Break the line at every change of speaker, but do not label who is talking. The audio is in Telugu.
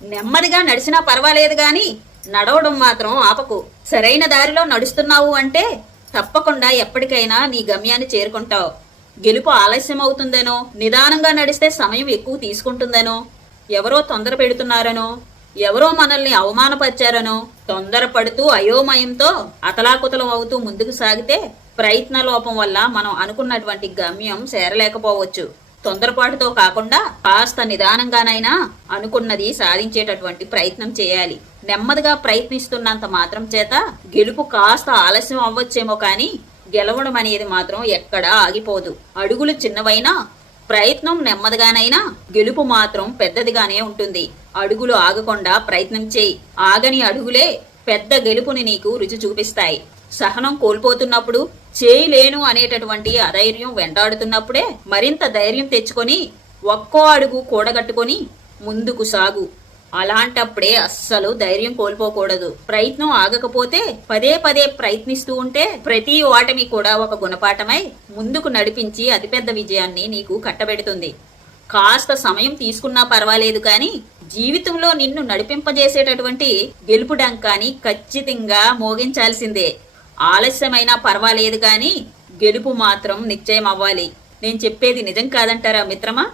నెమ్మదిగా నడిచినా పర్వాలేదు గాని నడవడం మాత్రం ఆపకు. సరైన దారిలో నడుస్తున్నావు అంటే తప్పకుండా ఎప్పటికైనా నీ గమ్యాన్ని చేరుకుంటావు. గెలుపు ఆలస్యం అవుతుందనో నిదానంగా నడిస్తే సమయం ఎక్కువ తీసుకుంటుందనో ఎవరో తొందర పెడుతున్నారనో ఎవరో మనల్ని అవమానపరిచారనో తొందరపడుతూ అయోమయంతో అతలాకుతలం అవుతూ ముందుకు సాగితే ప్రయత్న లోపం వల్ల మనం అనుకున్నటువంటి గమ్యం చేరలేకపోవచ్చు. తొందరపాటుతో కాకుండా కాస్త నిదానంగానైనా అనుకున్నది సాధించేటటువంటి ప్రయత్నం చేయాలి. నెమ్మదిగా ప్రయత్నిస్తున్నంత మాత్రం చేత గెలుపు కాస్త ఆలస్యం అవ్వచ్చేమో కానీ గెలవడం అనేది మాత్రం ఎక్కడా ఆగిపోదు. అడుగులు చిన్నవైనా ప్రయత్నం నెమ్మదిగానైనా గెలుపు మాత్రం పెద్దదిగానే ఉంటుంది. అడుగులు ఆగకుండా ప్రయత్నం చేయి. ఆగని అడుగులే పెద్ద గెలుపుని నీకు రుచి చూపిస్తాయి. సహనం కోల్పోతున్నప్పుడు చేయలేను అనేటటువంటి అధైర్యం వెంటాడుతున్నప్పుడే మరింత ధైర్యం తెచ్చుకొని ఒక్కో అడుగు కూడగట్టుకొని ముందుకు సాగు. అలాంటప్పుడే అస్సలు ధైర్యం కోల్పోకూడదు. ప్రయత్నం ఆగకపోతే పదే పదే ప్రయత్నిస్తూ ఉంటే ప్రతి ఓటమి కూడా ఒక గుణపాఠమై ముందుకు నడిపించి అతిపెద్ద విజయాన్ని నీకు కట్టబెడుతుంది. కాస్త సమయం తీసుకున్నా పర్వాలేదు కానీ జీవితంలో నిన్ను నడిపింపజేసేటటువంటి గెలుపు డంకాని ఖచ్చితంగా మోగించాల్సిందే. ఆలస్యమైనా పర్వాలేదు కానీ గెలుపు మాత్రం నిశ్చయం అవ్వాలి నేను చెప్పేది నిజం కాదంటారా మిత్రమా?